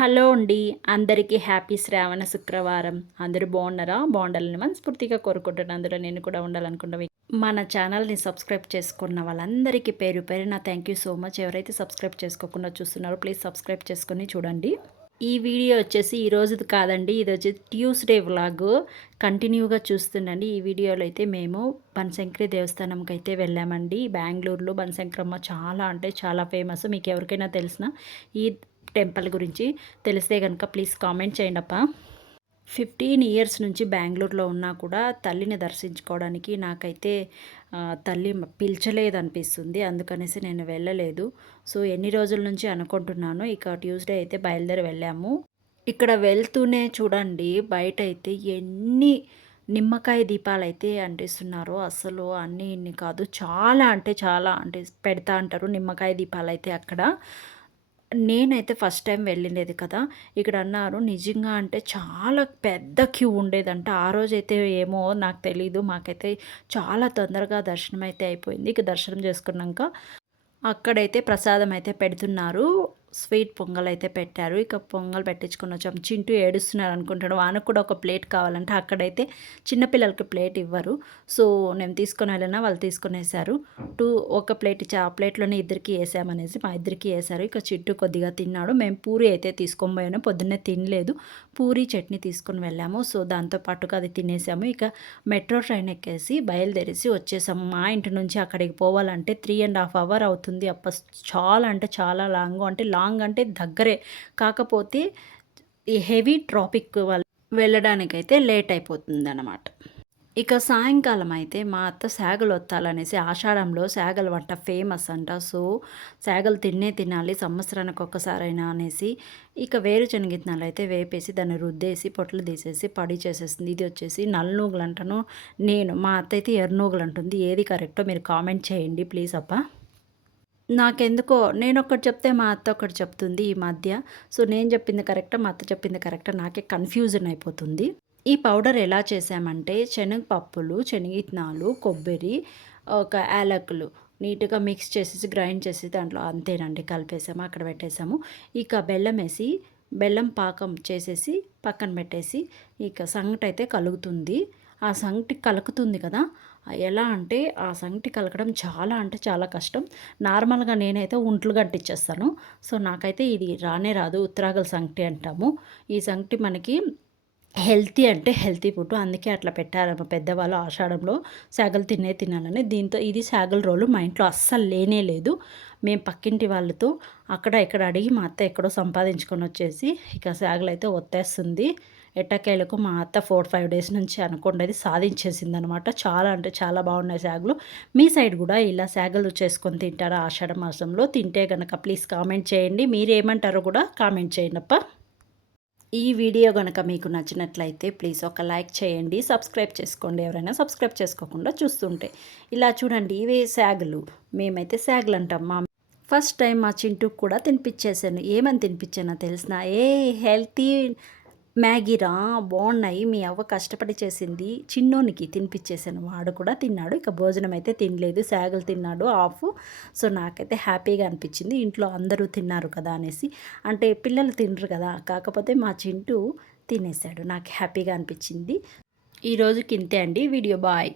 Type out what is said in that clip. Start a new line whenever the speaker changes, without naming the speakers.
Hello అండి. అందరికీ happy శ్రావణ శుక్రవారం. అందరూ బాగున్నారా? బాగుండాలని మనస్ఫూర్తిగా కోరుకుంటున్నాను. అందులో నేను కూడా ఉండాలనుకుంటున్నా మన ఛానల్ని సబ్స్క్రైబ్ చేసుకున్న వాళ్ళందరికీ పేరు పేరు నా థ్యాంక్ యూ సో మచ్ ఎవరైతే సబ్స్క్రైబ్ చేసుకోకుండా చూస్తున్నారో ప్లీజ్ సబ్స్క్రైబ్ చేసుకొని చూడండి. ఈ వీడియో వచ్చేసి ఈ రోజుది కాదండి. ఇది వచ్చి ట్యూస్డే వ్లాగ్ కంటిన్యూగా చూస్తుండండి. ఈ వీడియోలో అయితే మేము బనశంకరి దేవస్థానంకి అయితే వెళ్ళామండి. బెంగళూరులో బనశంకరమ్మ చాలా అంటే చాలా ఫేమస్ మీకు ఎవరికైనా తెలిసిన ఈ టెంపుల్ గురించి తెలిస్తే కనుక ప్లీజ్ కామెంట్ చేయండి అప్ప ఫిఫ్టీన్ ఇయర్స్ నుంచి బెంగళూరులో ఉన్నా కూడా తల్లిని దర్శించుకోవడానికి నాకైతే తల్లి పిలిచలేదు అనిపిస్తుంది అందుకనేసి నేను వెళ్ళలేదు. సో ఎన్ని రోజుల నుంచి అనుకుంటున్నాను ఇక ట్యూస్డే అయితే బయలుదేరి వెళ్ళాము. ఇక్కడ వెళ్తూనే చూడండి బయట అయితే ఎన్ని నిమ్మకాయ దీపాలు అయితే అంటిస్తున్నారో అసలు అన్నీ ఇన్ని కాదు. చాలా అంటే చాలా అంటే పెడతా అంటారు నిమ్మకాయ దీపాలు అయితే అక్కడ. నేనైతే ఫస్ట్ టైం వెళ్ళిండేది కదా. ఇక్కడ అన్నారు నిజంగా అంటే చాలా పెద్ద క్యూ ఉండేదంట. ఆ రోజైతే ఏమో నాకు తెలీదు. మాకైతే చాలా తొందరగా దర్శనం అయితే అయిపోయింది. ఇక దర్శనం చేసుకున్నాక అక్కడైతే ప్రసాదం అయితే పెడుతున్నారు. స్వీట్ పొంగల్ అయితే పెట్టారు. ఇక పొంగల్ పెట్టించుకొని వచ్చాం. చింటూ ఏడుస్తున్నారు అనుకుంటాడు. వానకు కూడా ఒక ప్లేట్ కావాలంటే. అక్కడైతే చిన్నపిల్లలకి ప్లేట్ ఇవ్వరు. సో నేను తీసుకొని వెళ్ళినా వాళ్ళు తీసుకునేసారు. టూ ఒక ప్లేట్ ఇచ్చి ఆ ప్లేట్లోనే ఇద్దరికి వేసామనేసి మా ఇద్దరికి వేశారు ఇక చింటూ కొద్దిగా తిన్నాడు. మేము పూరి అయితే తీసుకొని పోయాను. పొద్దున్నే తినలేదు. పూరి చట్నీ తీసుకొని వెళ్ళాము. సో దాంతో పాటుగా అది తినేసాము. ఇక మెట్రో ట్రైన్ ఎక్కేసి బయలుదేరేసి వచ్చేసాము. మా ఇంటి నుంచి అక్కడికి పోవాలంటే త్రీ అండ్ హాఫ్ అవర్ అవుతుంది. అప్ప చాలా అంటే చాలా లాంగ్. అంటే లాంగ్ అంటే దగ్గరే. కాకపోతే ఈ హెవీ ట్రాఫిక్ వల్ల వెళ్ళడానికైతే లేట్ అయిపోతుంది అన్నమాట ఇక సాయంకాలం అయితే మా అత్త శాగలు వత్తాలనేసి ఆషాఢంలో శాగల వంట ఫేమస్ అంట. సో శాగలు తిన్నే తినాలి సంవత్సరానికి ఒక్కసారైనా అనేసి ఇక వేరు ఇత్తనాలు అయితే వేపేసి దాన్ని రుద్దేసి పొట్లు తీసేసి పడి చేసేస్తుంది. ఇది వచ్చేసి నల్లనూగులు అంటాను నేను. మా అత్త అయితే ఎర్రనూగులు అంటుంది. ఏది కరెక్టో మీరు కామెంట్ చేయండి ప్లీజ్ అప్ప నాకెందుకో నేను ఒకటి చెప్తే మా అత్త ఒకటి చెప్తుంది ఈ మధ్య. సో నేను చెప్పింది కరెక్టా మా అత్త చెప్పింది కరెక్టా నాకే కన్ఫ్యూజన్ అయిపోతుంది. ఈ పౌడర్ ఎలా చేసామంటే శనగపప్పులు శనగిత్నాలు కొబ్బరి ఒక యాలకులు నీట్గా మిక్స్ చేసేసి గ్రైండ్ చేసి దాంట్లో అంతేనండి కలిపేసాము అక్కడ పెట్టేసాము. ఇక బెల్లం వేసి బెల్లం పాకం చేసేసి పక్కన పెట్టేసి ఇక సంగటి అయితే కలుగుతుంది. ఆ సంగటి కలుకుతుంది కదా. ఎలా అంటే ఆ సంగటి కలకడం చాలా అంటే చాలా కష్టం. నార్మల్గా నేనైతే ఒంట్లు గంటిచ్చేస్తాను సో నాకైతే ఇది రానే రాదు. ఉత్తరాగల సంగటి అంటాము. ఈ సంగటి మనకి హెల్తీ అంటే హెల్తీ ఫుడ్. అందుకే అట్లా పెట్టారమ్మ పెద్దవాళ్ళు ఆషాఢంలో. శాగలు తినే తినాలని. దీంతో ఇది శాగల రోలు మా ఇంట్లో అస్సలు లేనే లేదు. మేము పక్కింటి వాళ్ళతో అక్కడ ఇక్కడ అడిగి మా అత్త ఎక్కడో సంపాదించుకొని వచ్చేసి ఇక శాగలు అయితే ఒత్తేస్తుంది. ఎట్టకేలకు మా అత్త ఫోర్ ఫైవ్ డేస్ నుంచి అనుకోండి సాధించేసింది అనమాట చాలా అంటే చాలా బాగున్నాయి శాగులు మీ సైడ్ కూడా ఇలా శాగలు చేసుకొని తింటారా ఆషాఢ మాసంలో? తింటే కనుక ప్లీజ్ కామెంట్ చేయండి. మీరేమంటారో కూడా కామెంట్ చేయండి అప్ప. ఈ వీడియో కనుక మీకు నచ్చినట్లయితే ప్లీజ్ ఒక లైక్ చేయండి. సబ్స్క్రైబ్ చేసుకోండి. ఎవరైనా సబ్స్క్రైబ్ చేసుకోకుండా చూస్తుంటే. ఇలా చూడండి ఇవే శాగలు మేమైతే శాగలు అంటాం. మా ఫస్ట్ టైం మా చింటూకి కూడా తినిపించేసాను ఏమని తినిపించానో తెలిసిన. ఏ హెల్తీ మ్యాగీరా బాగున్నాయి మీ అవ్వ కష్టపడి చేసింది చిన్నోనికి తినిపించేసాను వాడు కూడా తిన్నాడు ఇక భోజనం అయితే తినలేదు శాగలు తిన్నాడు ఆఫ్. సో నాకైతే హ్యాపీగా అనిపించింది ఇంట్లో అందరూ తిన్నారు కదా అనేసి. అంటే పిల్లలు తినరు కదా కాకపోతే మా చింటూ తినేసాడు నాకు హ్యాపీగా అనిపించింది. ఈరోజుకి ఇంతే అండి వీడియో బాయ్.